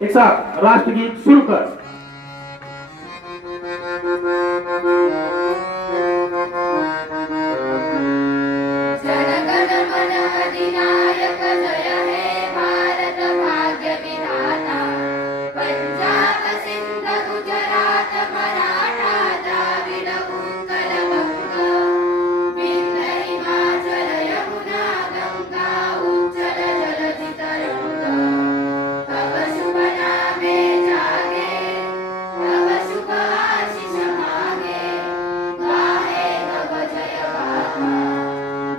एक साथ राष्ट्रगीत शुरू कर। जनगण मन अधिनायक जय हे भारत भाग्य विधाता। पंजाब सिंध गुजरात मराठा द्राविड उत्कल बंग। विंध्य हिमाचल यमुना गंगा उच्चल जलधि तरंग। तब शुभ नामे जागे, तब शुभ आशीष मागे। गाहे तब जय गाथा।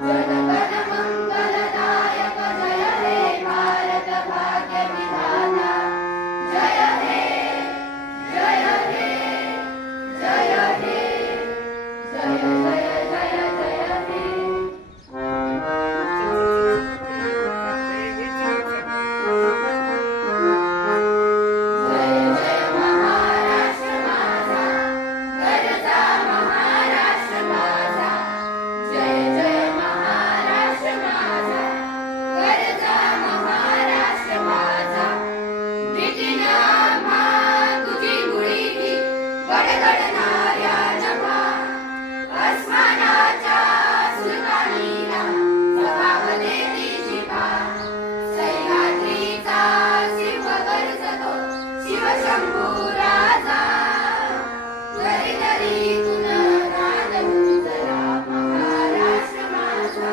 जनगण मंगलदायक जय हे भारत भाग्य विधाता। जय हे जय हे जय हे जय जय जय जय हे। जय जय महाराष्ट्र माझा, गरजा महाराष्ट्र माझा। जय जय महाराष्ट्र माझा, गरजा महाराष्ट्र माझा। विटीन आम्हा तुझी गुढी गडगडणाऱ्या नभा। अस्मानाच्या सुलतानीला जबाब देती जिभा। सह्याद्रीचा सिंह गरजतो शिवशंभू राजा। दरीतून नाद गुंजला महाराष्ट्र माझा।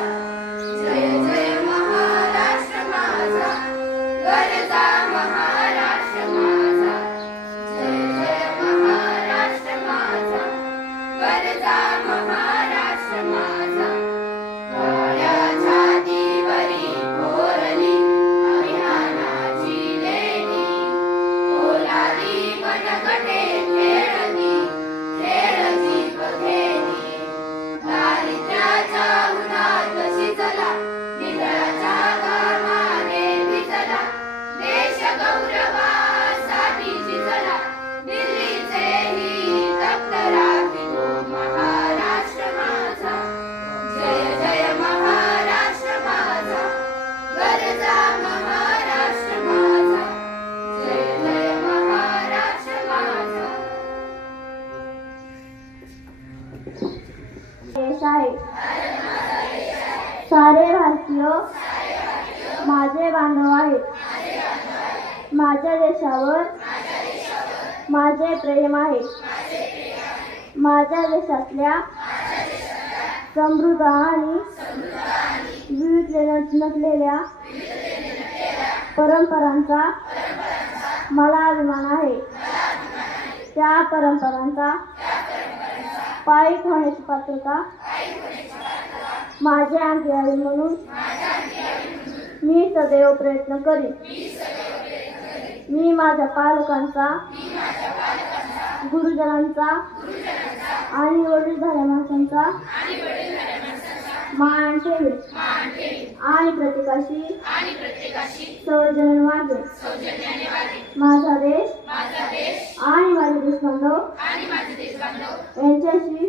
जय जय महाराष्ट्र माझा, गरजा महाराष्ट्र माझा। जय जय महाराष्ट्र माझा, गरजा महाराष्ट्र माझा। काळ्या छातीवरी कोरली अभिमानाची लेणी। ओलारी मनगटे खेळती, खेळ जीव घेणी। दारिद्र्याच्या उन्हात शिजला, निधळाच्या घामाने भिजला। देश गौरवासाठी झिजला, दिल्लीचेही तप्त राखितो महाराष्ट्र माझा। जय जय महाराष्ट्र माझा, गरजा महाराष्ट्र माझा। जय जय महाराष्ट्र माझा। देश आहे सारे भारतीय माझे बांधव आहेत। माझ्या देशावर माझे प्रेम आहे। माझ्या देशातल्या समृद्ध आणि विविध नसलेल्या परंपरांचा मला अभिमान आहे। त्या परंपरांचा पायी होण्याची पात्रता माझे अंगी यावी म्हणून मी सदैव प्रयत्न करीन। मी माझ्या पालकांचा, गुरुजनांचा आणि वडीलधाऱ्या माणसांचा मान ठेवेन आणि प्रत्येकाशी सौजन्याने वागेन। माझा देश आणि माझे देशबांधव यांच्याशी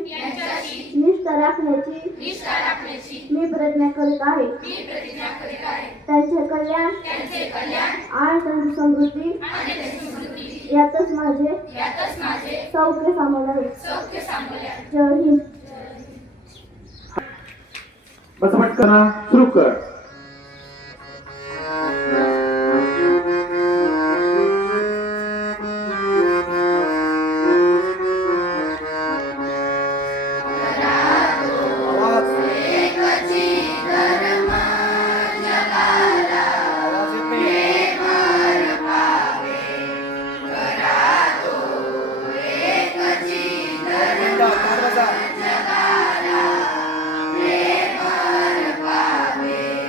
निष्ठा राखण्याची मी प्रतिज्ञा करीत आहे। त्यांचे कल्याण आणि त्यांची समृद्धी यातच माझे सौख्य सामोल आहे। जय हिंद। बस पटकन सुरू कर। एकची धर्म जगाला प्रेमळ पावे। करा तो एकची धर्म जगाला प्रेमळ पावे।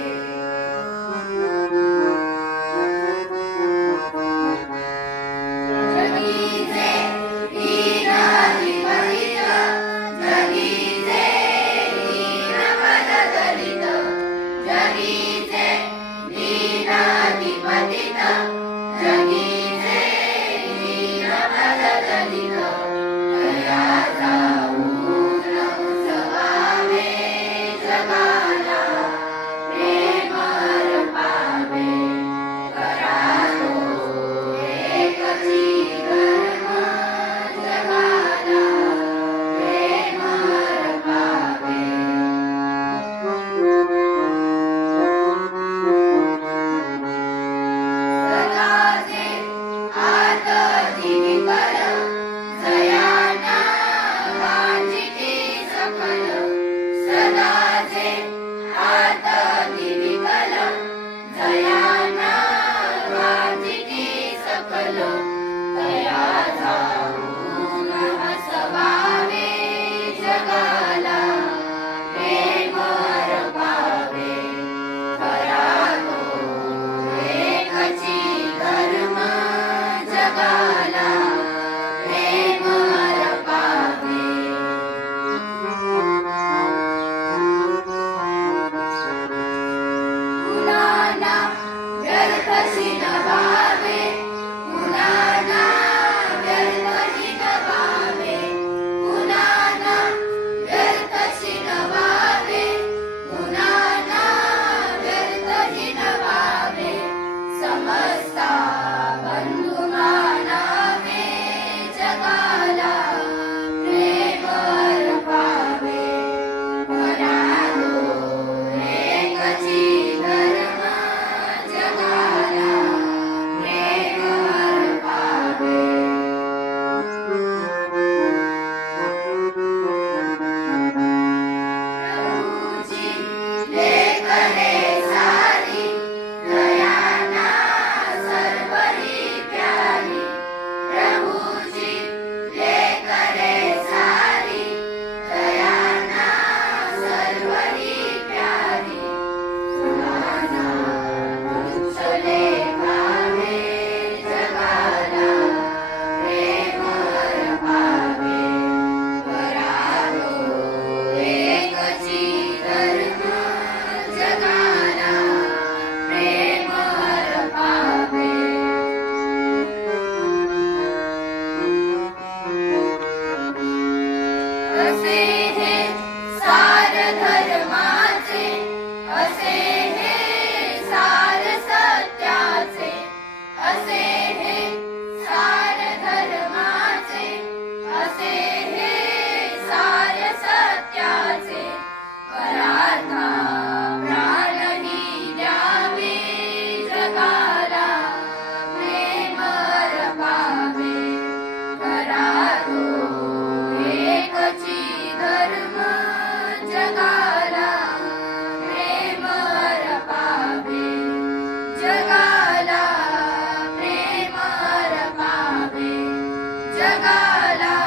जगाला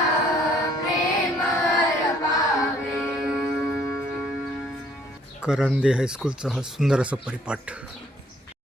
प्रेम अर्पावे. करंदे हायस्कूलचा हा सुंदर असा परिपाठ.